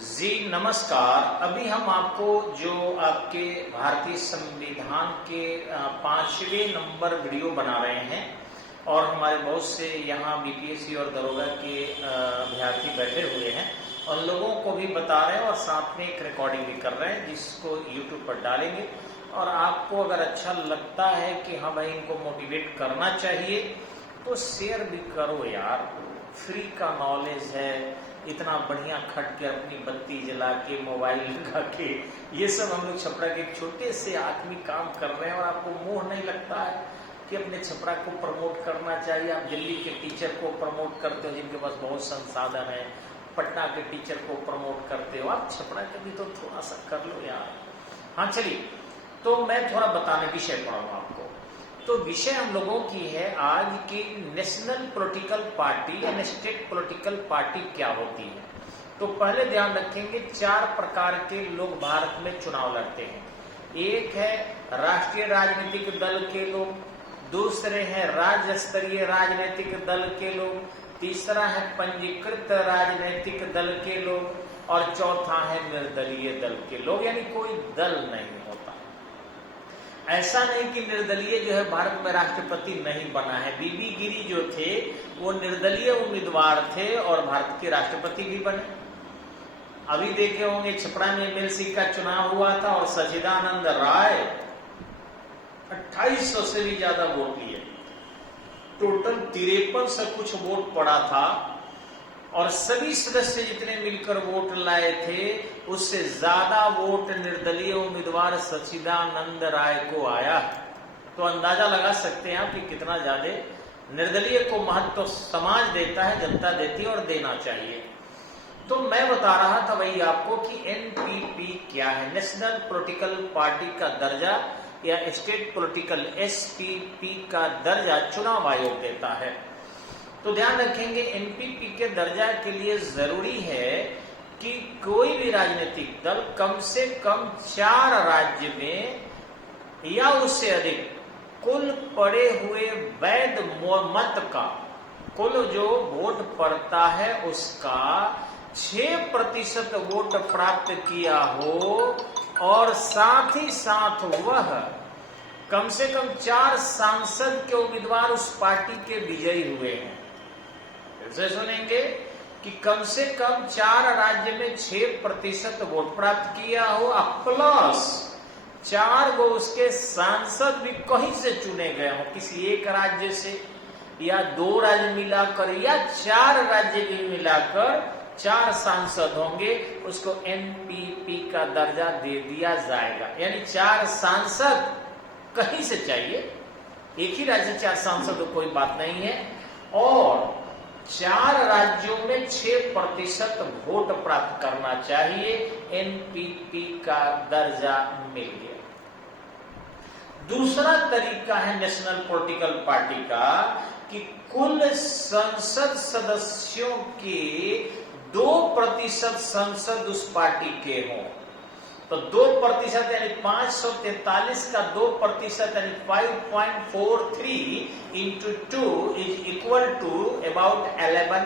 जी नमस्कार। अभी हम आपको जो आपके भारतीय संविधान के 5वें नंबर वीडियो बना रहे हैं और हमारे बहुत से यहाँ बीपीएससी और दरोगा के अभ्यर्थी बैठे हुए हैं, उन लोगों को भी बता रहे हैं और साथ में एक रिकॉर्डिंग भी कर रहे हैं जिसको यूट्यूब पर डालेंगे। और आपको अगर अच्छा लगता है कि हाँ भाई इनको मोटिवेट करना चाहिए तो शेयर भी करो यार, फ्री का नॉलेज है। इतना बढ़िया खट के अपनी बत्ती जला के मोबाइल लगा के ये सब हम लोग छपरा के एक छोटे से आदमी काम कर रहे हैं और आपको मोह नहीं लगता है कि अपने छपरा को प्रमोट करना चाहिए। आप दिल्ली के टीचर को प्रमोट करते हो जिनके पास बहुत संसाधन है, पटना के टीचर को प्रमोट करते हो, आप छपरा के भी तो थोड़ा सा कर लो यार। हाँ चलिए, तो मैं थोड़ा बताने विषय पढ़ाऊंगा आपको। तो विषय हम लोगों की है आज की नेशनल पॉलिटिकल पार्टी या स्टेट पॉलिटिकल पार्टी क्या होती है। तो पहले ध्यान रखेंगे 4 प्रकार के लोग भारत में चुनाव लड़ते हैं। एक है राष्ट्रीय राजनीतिक दल के लोग, दूसरे हैं राज्य स्तरीय राजनीतिक दल के लोग, तीसरा है पंजीकृत राजनीतिक दल के लोग और चौथा है निर्दलीय दल के लोग, यानी कोई दल नहीं होता। ऐसा नहीं कि निर्दलीय जो है भारत में राष्ट्रपति नहीं बना है। बीबी गिरी जो थे वो निर्दलीय उम्मीदवार थे और भारत के राष्ट्रपति भी बने। अभी देखे होंगे छपरा में एमएलसी का चुनाव हुआ था और सचिदानंद राय 2800 से भी ज्यादा वोट लिए। टोटल 53 से कुछ वोट पड़ा था और सभी सदस्य जितने मिलकर वोट लाए थे उससे ज्यादा वोट निर्दलीय उम्मीदवार सचिदानंद राय को आया। तो अंदाजा लगा सकते हैं आप कि कितना ज्यादा निर्दलीय को महत्व समाज देता है, जनता देती है और देना चाहिए। तो मैं बता रहा था भाई आपको कि एनपीपी क्या है, नेशनल पॉलिटिकल पार्टी का दर्जा या स्टेट पॉलिटिकल एसपीपी का दर्जा चुनाव आयोग देता है। तो ध्यान रखेंगे एनपीपी के दर्जा के लिए जरूरी है कि कोई भी राजनीतिक दल कम से कम 4 राज्य में या उससे अधिक कुल पड़े हुए वैध मत का, कुल जो वोट पड़ता है उसका 6% वोट प्राप्त किया हो और साथ ही साथ वह कम से कम 4 सांसद के उम्मीदवार उस पार्टी के विजयी हुए हैं। फिर से सुनेंगे कि कम से कम 4 राज्य में 6% वोट प्राप्त किया हो, प्लस 4 गो उसके सांसद भी कहीं से चुने गए हो, किसी एक राज्य से या 2 राज्य मिलाकर या 4 राज्य भी मिलाकर 4 सांसद होंगे, उसको एनपीपी का दर्जा दे दिया जाएगा। यानी 4 सांसद कहीं से चाहिए, एक ही राज्य से 4 सांसद कोई बात नहीं है, और 4 राज्यों में 6% वोट प्राप्त करना चाहिए, एनपीपी का दर्जा मिल गया। दूसरा तरीका है नेशनल पॉलिटिकल पार्टी का कि कुल संसद सदस्यों के 2% संसद उस पार्टी के हों। तो 2% यानी 543 का 2% यानी 5.43 into 2 is equal to about 11।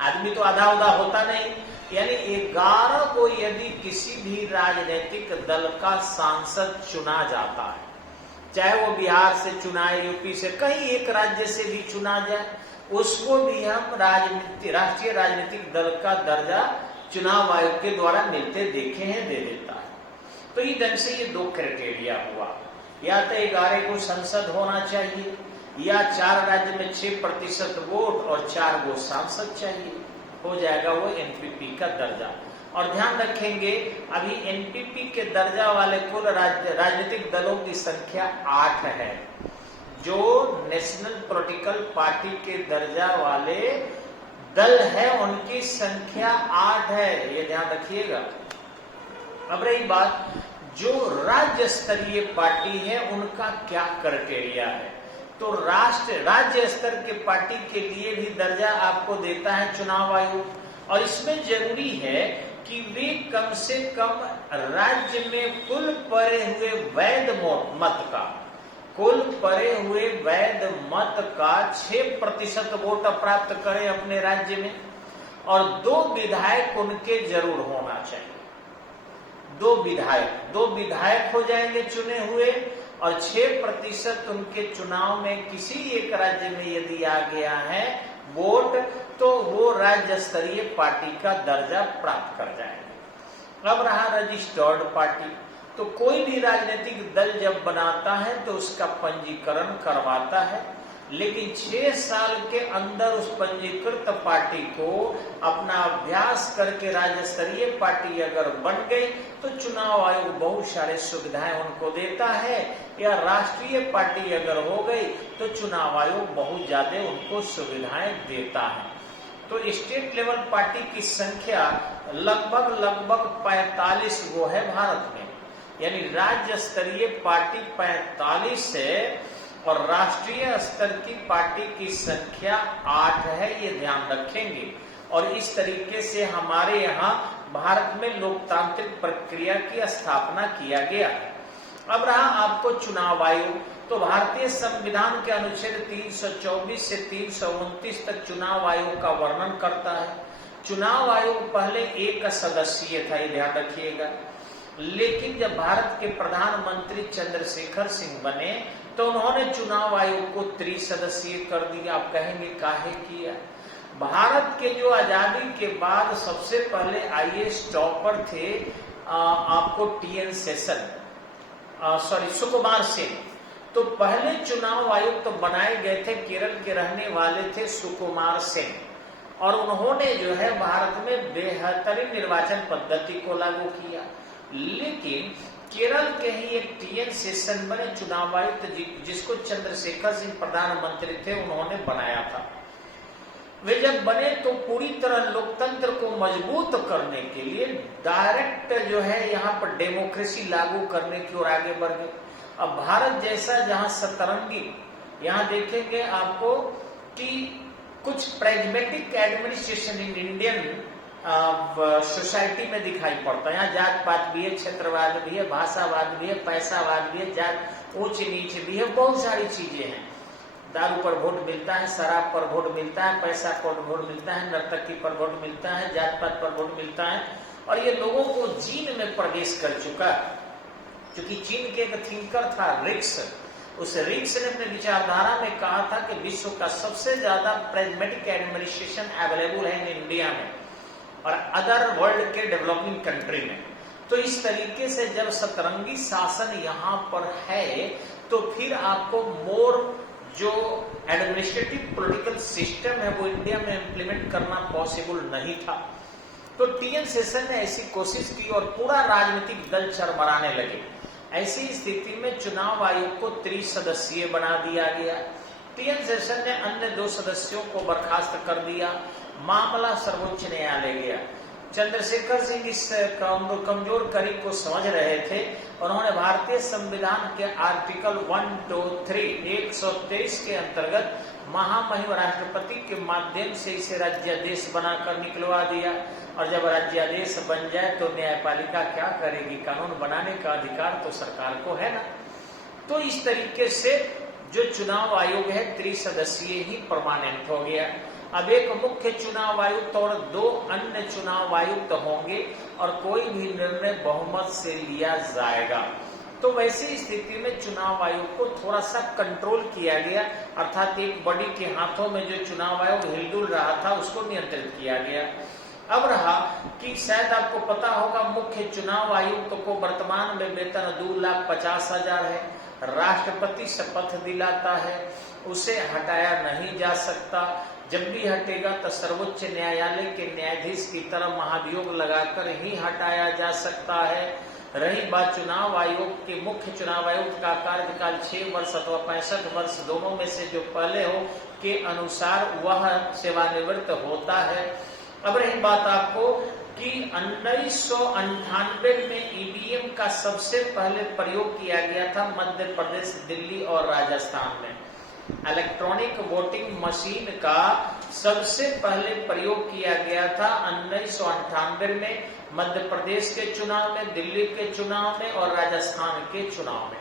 आदमी तो आधा उधा होता नहीं, यानी 11 को यदि किसी भी राजनीतिक दल का सांसद चुना जाता है, चाहे वो बिहार से चुनाए, यूपी से, कहीं एक राज्य से भी चुना जाए, उसको भी हम राष्ट्रीय राजनीतिक दल का दर्जा चुनाव आयोग के द्वारा मिलते देखे हैं, दे देता है। तो ये ढंग से ये 2 क्राइटेरिया हुआ, या तो 11 को संसद होना चाहिए या 4 राज्य में 6% वोट और 4 गो सांसद चाहिए, हो जाएगा वो एनपीपी का दर्जा। और ध्यान रखेंगे अभी एनपीपी के दर्जा वाले कुल राजनीतिक दलों की संख्या 8 है। जो नेशनल पॉलिटिकल पार्टी के दर्जा वाले दल है उनकी संख्या 8 है, ये ध्यान रखिएगा। अब रही बात जो राज्य स्तरीय पार्टी है उनका क्या क्राइटेरिया है। तो राज्य स्तर के पार्टी के लिए भी दर्जा आपको देता है चुनाव आयोग, और इसमें जरूरी है कि वे कम से कम राज्य में कुल पड़े हुए वैध मत का, कुल पड़े हुए वैध मत का 6% वोट प्राप्त करें अपने राज्य में, और 2 विधायक उनके जरूर होना चाहिए। 2 विधायक हो जाएंगे चुने हुए, और 6% उनके चुनाव में किसी एक राज्य में यदि आ गया है वोट, तो वो राज्य स्तरीय पार्टी का दर्जा प्राप्त कर जाएंगे। अब रहा रजिस्टर्ड पार्टी, तो कोई भी राजनीतिक दल जब बनाता है तो उसका पंजीकरण करवाता है, लेकिन 6 साल के अंदर उस पंजीकृत पार्टी को अपना अभ्यास करके राज्य स्तरीय पार्टी अगर बन गई तो चुनाव आयोग बहुत सारे सुविधाएं उनको देता है, या राष्ट्रीय पार्टी अगर हो गई तो चुनाव आयोग बहुत ज्यादा उनको सुविधाएं देता है। तो स्टेट लेवल पार्टी की संख्या लगभग 45 गो है भारत में, यानी राज्य स्तरीय पार्टी 45 है और राष्ट्रीय स्तर की पार्टी की संख्या 8 है, ये ध्यान रखेंगे। और इस तरीके से हमारे यहाँ भारत में लोकतांत्रिक प्रक्रिया की स्थापना किया गया है। अब रहा आपको चुनाव आयोग, तो भारतीय संविधान के अनुच्छेद 324 से 329 तक चुनाव आयोग का वर्णन करता है। चुनाव आयोग पहले 1 सदस्यीय था, ये ध्यान रखिएगा, लेकिन जब भारत के प्रधानमंत्री चंद्रशेखर सिंह बने तो उन्होंने चुनाव आयोग को 3 सदस्यीय कर दिया। आप कहेंगे काहे किया? भारत के जो आजादी के बाद सबसे पहले आईएएस टॉपर थे आपको सुकुमार सेन, तो पहले चुनाव आयुक्त बनाए गए थे, केरल के रहने वाले थे सुकुमार सेन, और उन्होंने जो है भारत में बेहतरीन निर्वाचन पद्धति को लागू किया। लेकिन केरल के ही एक टीएन शेषन बने चुनाव आयुक्त, जिसको चंद्रशेखर सिंह प्रधानमंत्री थे उन्होंने बनाया था। वे जब बने तो पूरी तरह लोकतंत्र को मजबूत करने के लिए डायरेक्ट जो है यहाँ पर डेमोक्रेसी लागू करने की ओर आगे बढ़ गए। अब भारत जैसा जहाँ सतरंगी, यहाँ देखेंगे आपको कि कुछ pragmatic administration in Indian society में दिखाई पड़ता है। यहाँ जात पात भी है, क्षेत्रवाद भी है, भाषावाद भी है, पैसावाद भी है, जात ऊंच नीच भी है, बहुत सारी चीजें हैं। दारू पर वोट मिलता है, शराब पर वोट मिलता है, पैसा पर वोट मिलता है, नर्तकी पर वोट मिलता है, जात पात पर वोट मिलता है, और ये लोगों को जीन में प्रवेश कर चुका। क्योंकि चीन के एक थिंकर था रिक्स, उस रिक्स ने अपने विचारधारा में कहा था कि विश्व का सबसे ज्यादा प्रेगमेटिक एडमिनिस्ट्रेशन अवेलेबल है इन इंडिया में और अदर वर्ल्ड के डेवलपिंग कंट्री में। तो इस तरीके से जब सतरंगी शासन यहाँ पर है तो फिर आपको मोर जो एडमिनिस्ट्रेटिव पॉलिटिकल सिस्टम है वो इंडिया में इंप्लीमेंट करना पॉसिबल नहीं था। तो टीएन शेषन ने ऐसी कोशिश की और पूरा राजनीतिक दल चरमराने लगे। ऐसी स्थिति में चुनाव आयोग को 3 सदस्यीय बना दिया गया। टीएन शेषन ने अन्य 2 सदस्यों को बर्खास्त कर दिया। मामला सर्वोच्च न्यायालय गया। चंद्रशेखर सिंह इस कमजोर कड़ी को समझ रहे थे। उन्होंने भारतीय संविधान के आर्टिकल 123 के अंतर्गत महामहिम राष्ट्रपति के माध्यम से इसे राज्यादेश बनाकर निकलवा दिया। और जब राज्यादेश बन जाए तो न्यायपालिका क्या करेगी? कानून बनाने का अधिकार तो सरकार को है ना। तो इस तरीके से जो चुनाव आयोग है 3 सदस्यीय ही परमानेंट हो गया। अब एक मुख्य चुनाव आयुक्त और 2 अन्य चुनाव आयुक्त होंगे और कोई भी निर्णय बहुमत से लिया जाएगा। तो वैसी स्थिति में चुनाव आयोग को थोड़ा सा कंट्रोल किया गया, अर्थात एक बॉडी के हाथों में जो चुनाव आयोग हिलडुल रहा था उसको नियंत्रित किया गया। अब रहा कि शायद आपको पता होगा मुख्य चुनाव आयुक्त को वर्तमान में वेतन 2,50,000 है। राष्ट्रपति शपथ दिलाता है, उसे हटाया नहीं जा सकता। जब भी हटेगा तो सर्वोच्च न्यायालय के न्यायाधीश की तरह महाभियोग लगाकर ही हटाया जा सकता है। रही बात चुनाव आयोग के, मुख्य चुनाव आयुक्त का कार्यकाल 6 वर्ष अथवा 65 वर्ष दोनों में से जो पहले हो के अनुसार वह सेवानिवृत्त होता है। अब रही बात आपको कि 1998 में ईवीएम का सबसे पहले प्रयोग किया गया था मध्य प्रदेश, दिल्ली और राजस्थान में। इलेक्ट्रॉनिक वोटिंग मशीन का सबसे पहले प्रयोग किया गया था 1998 में मध्य प्रदेश के चुनाव में, दिल्ली के चुनाव में और राजस्थान के चुनाव में।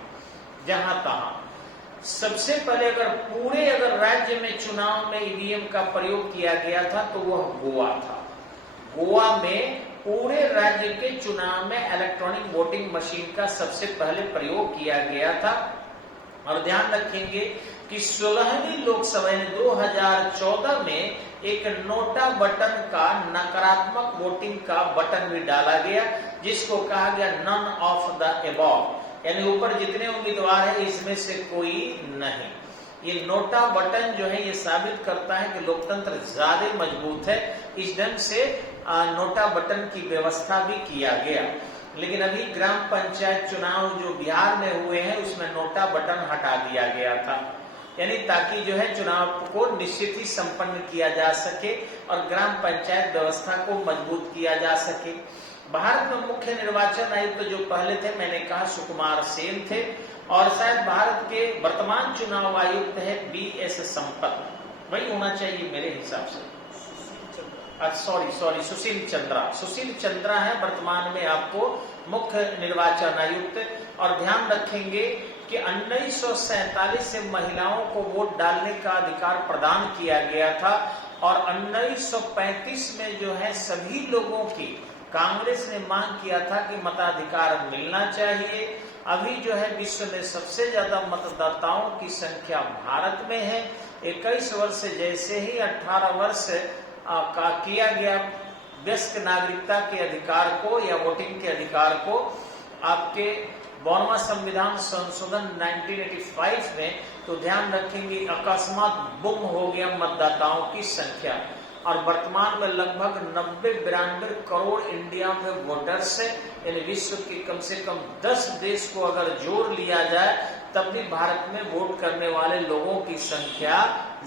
जहां तहां सबसे पहले अगर राज्य में चुनाव में ईवीएम का प्रयोग किया गया था तो वह गोवा था। गोवा में पूरे राज्य के चुनाव में इलेक्ट्रॉनिक वोटिंग मशीन का सबसे पहले प्रयोग किया गया था। और ध्यान रखेंगे कि 16वीं लोकसभा 2014 में एक नोटा बटन का नकारात्मक वोटिंग का बटन भी डाला गया, जिसको कहा गया नन ऑफ द अबव, यानी ऊपर जितने उम्मीदवार है इसमें से कोई नहीं। ये नोटा बटन जो है ये साबित करता है कि लोकतंत्र ज्यादा मजबूत है। इस ढंग से नोटा बटन की व्यवस्था भी किया गया। लेकिन अभी ग्राम पंचायत चुनाव जो बिहार में हुए हैं उसमें नोटा बटन हटा दिया गया था, यानी ताकि जो है चुनाव को निश्चित ही संपन्न किया जा सके और ग्राम पंचायत व्यवस्था को मजबूत किया जा सके। भारत में मुख्य निर्वाचन आयुक्त जो पहले थे, मैंने कहा सुकुमार सेन थे, और शायद भारत के वर्तमान चुनाव आयुक्त है BS संपत, वही होना चाहिए मेरे हिसाब से। सॉरी सुशील चंद्रा है वर्तमान में आपको मुख्य निर्वाचन आयुक्त। और ध्यान रखेंगे कि 1947 से महिलाओं को वोट डालने का अधिकार प्रदान किया गया था, और 1935 में जो है सभी लोगों की कांग्रेस ने मांग किया था कि मताधिकार मिलना चाहिए। अभी जो है विश्व में सबसे ज्यादा मतदाताओं की संख्या भारत में है। 21 वर्ष से जैसे ही 18 वर्ष का किया गया वयस्क नागरिकता के अधिकार को या वोटिंग के अधिकार को, आपके 52वां संविधान संशोधन 1985 में, तो ध्यान रखेंगे अकस्मात बुम हो गया मतदाताओं की संख्या, और वर्तमान में लगभग 90-92 करोड़ इंडिया में वोटर्स है। यानी विश्व के कम से कम 10 देश को अगर जोड़ लिया जाए तब भी भारत में वोट करने वाले लोगों की संख्या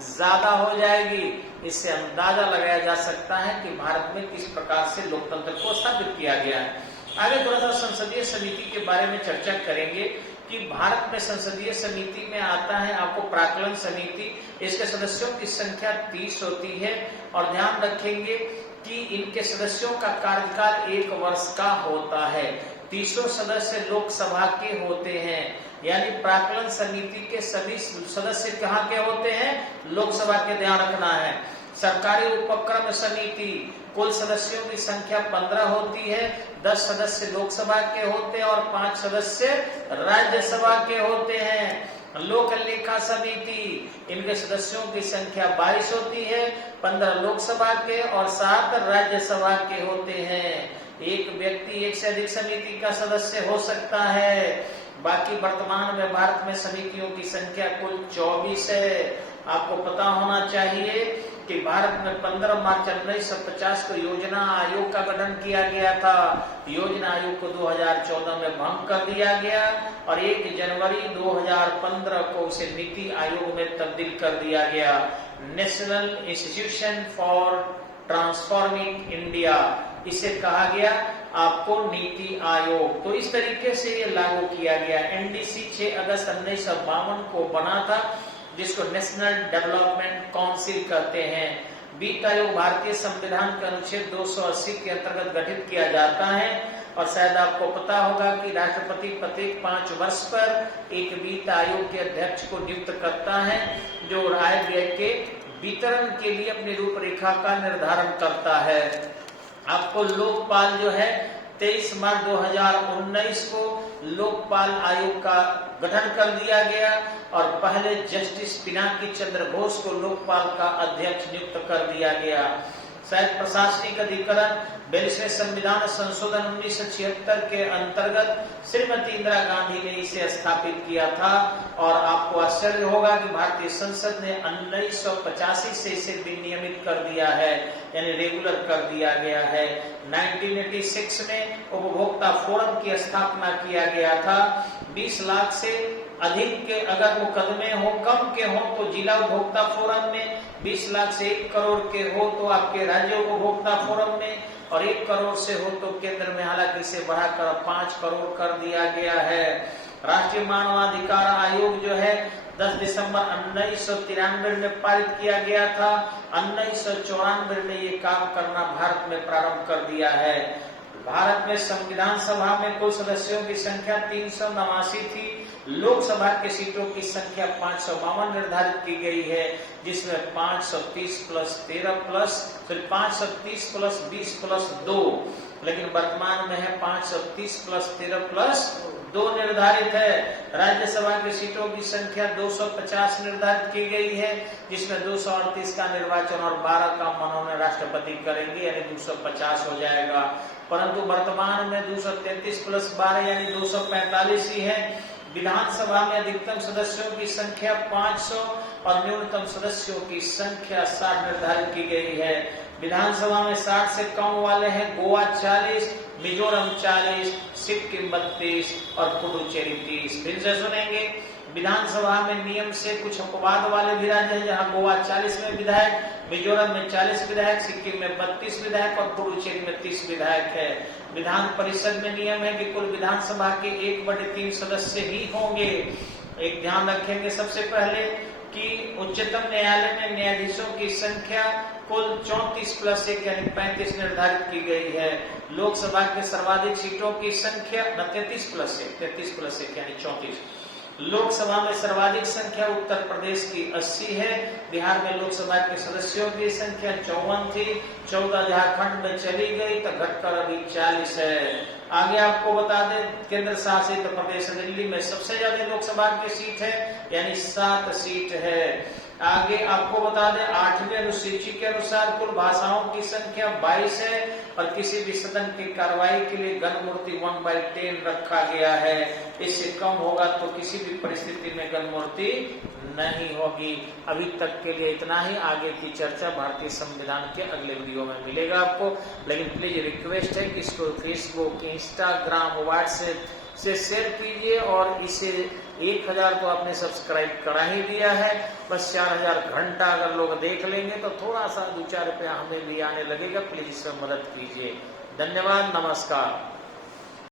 ज्यादा हो जाएगी। इससे अंदाजा लगाया जा सकता है कि भारत में किस प्रकार से लोकतंत्र को स्थापित किया गया है। आगे थोड़ा सा संसदीय समिति के बारे में चर्चा करेंगे कि भारत में संसदीय समिति में आता है आपको प्राक्कलन समिति। इसके सदस्यों की संख्या 30 होती है, और ध्यान रखेंगे कि इनके सदस्यों का कार्यकाल 1 वर्ष का होता है। 30 सदस्य लोकसभा के होते हैं, यानी प्राक्कलन समिति के सभी सदस्य कहाँ के होते हैं? लोकसभा के, ध्यान रखना है। सरकारी उपक्रम समिति, कुल सदस्यों की संख्या 15 होती है। 10 सदस्य लोकसभा के होते हैं और 5 सदस्य राज्यसभा के होते हैं। लोक लेखा समिति, इनके सदस्यों की संख्या 22 होती है। 15 लोकसभा के और 7 राज्यसभा के होते हैं। एक व्यक्ति एक से अधिक समिति का सदस्य हो सकता है। बाकी वर्तमान में भारत में समितियों की संख्या कुल 24 है। आपको पता होना चाहिए कि भारत में 15 मार्च 1950 को योजना आयोग का गठन किया गया था। योजना आयोग को 2014 में भंग कर दिया गया और 1 जनवरी 2015 को उसे नीति आयोग में तब्दील कर दिया गया। National institution for transforming India, इसे कहा गया आपको नीति आयोग। तो इस तरीके से ये लागू किया गया। NDC 6 अगस्त 1952 को बना था, जिसको नेशनल डेवलपमेंट काउंसिल कहते हैं। वित्त आयोग भारतीय संविधान के अनुच्छेद 280 के अंतर्गत गठित किया जाता है, और शायद आपको पता होगा कि राष्ट्रपति प्रत्येक 5 वर्ष पर एक वित्त आयोग के अध्यक्ष को नियुक्त करता है, जो आय व्यय के वितरण के लिए अपनी रूपरेखा का निर्धारण करता है। आपको लोकपाल जो है 23 मार्च 2019 को लोकपाल आयोग का गठन कर दिया गया, और पहले जस्टिस पिनाकी चंद्र घोष को लोकपाल का अध्यक्ष नियुक्त कर दिया गया। शायद प्रशासनिक अधिकरण 42वें संविधान संशोधन 1976 के अंतर्गत श्रीमती इंदिरा गांधी ने इसे स्थापित किया था, और आपको आश्चर्य होगा कि भारतीय संसद ने 1985 से इसे विनियमित कर दिया है, यानी रेगुलर कर दिया गया है। 1986 में उपभोक्ता फोरम की स्थापना किया गया था। 20 लाख से अधिक के अगर मुकदमे हो, कम के हो तो जिला उपभोक्ता फोरम में, 20 लाख से 1 करोड़ के हो तो आपके राज्य उपभोक्ता फोरम में, और 1 करोड़ से हो तो केंद्र में। हालांकि इसे बढ़ाकर 5 करोड़ कर दिया गया है। राष्ट्रीय मानवाधिकार आयोग जो है 10 दिसंबर 1993 में पारित किया गया था। 1994 में ये काम करना भारत में प्रारंभ कर दिया है। भारत में संविधान सभा में कुल सदस्यों की संख्या 389 थी, लोकसभा के सीटों की संख्या 552 निर्धारित की गई है, जिसमें 530 प्लस 13 प्लस फिर 530 प्लस 20 प्लस 2, लेकिन वर्तमान में है 530 प्लस 13 प्लस 2 निर्धारित है। राज्यसभा की सीटों की संख्या 250 निर्धारित की गई है, जिसमें 238 का निर्वाचन और 12 का मनोनयन राष्ट्रपति करेंगे, यानी 250 हो जाएगा। परंतु वर्तमान में 233 प्लस 12 यानी 245 ही है। विधानसभा में अधिकतम सदस्यों की संख्या 500 और न्यूनतम सदस्यों की संख्या 60 निर्धारित की गई है। विधानसभा में 60 से कम वाले हैं गोवा 40, मिजोरम 40, सिक्किम 32 और पुडुचेरी 30। फिर से सुनेंगे, विधानसभा में नियम से कुछ अपवाद वाले भी राज्य हैं, जहां गोवा 40 में विधायक, मिजोरम में 40 विधायक, सिक्किम में 32 विधायक और पुडुचेरी में 30 विधायक है। विधान परिषद में नियम है कि कुल विधानसभा के 1/3 सदस्य ही होंगे। एक ध्यान रखेंगे सबसे पहले कि उच्चतम न्यायालय में न्यायाधीशों की संख्या कुल 34 प्लस 1 यानी 35 निर्धारित की गई है। लोकसभा के सर्वाधिक सीटों की संख्या 33 प्लस 1 यानी 34। लोकसभा में सर्वाधिक संख्या उत्तर प्रदेश की 80 है। बिहार में लोकसभा के सदस्यों की संख्या 54 थी, 14 झारखंड में चली गई तो घटकर अभी 40 है। आगे आपको बता दें, केंद्र शासित प्रदेश दिल्ली में सबसे ज्यादा लोकसभा की सीट है, यानी 7 सीट है। आगे आपको बता दें, 8वीं अनुसूची के अनुसार कुल भाषाओं की संख्या 22 है और किसी भी सदन की कार्रवाई के लिए गणमूर्ति 1/10 रखा गया है। इससे कम होगा तो किसी भी परिस्थिति में गणमूर्ति नहीं होगी। अभी तक के लिए इतना ही। आगे की चर्चा भारतीय संविधान के अगले वीडियो में मिलेगा आपको। लेकिन प्लीज रिक्वेस्ट है कि इसको फेसबुक, इंस्टाग्राम, व्हाट्सएप से शेयर कीजिए और इसे 1000 तो आपने सब्सक्राइब करा ही दिया है, बस 4000 घंटा अगर लोग देख लेंगे तो थोड़ा सा 2-4 रुपया हमें भी आने लगेगा। प्लीज इसमें मदद कीजिए। धन्यवाद, नमस्कार।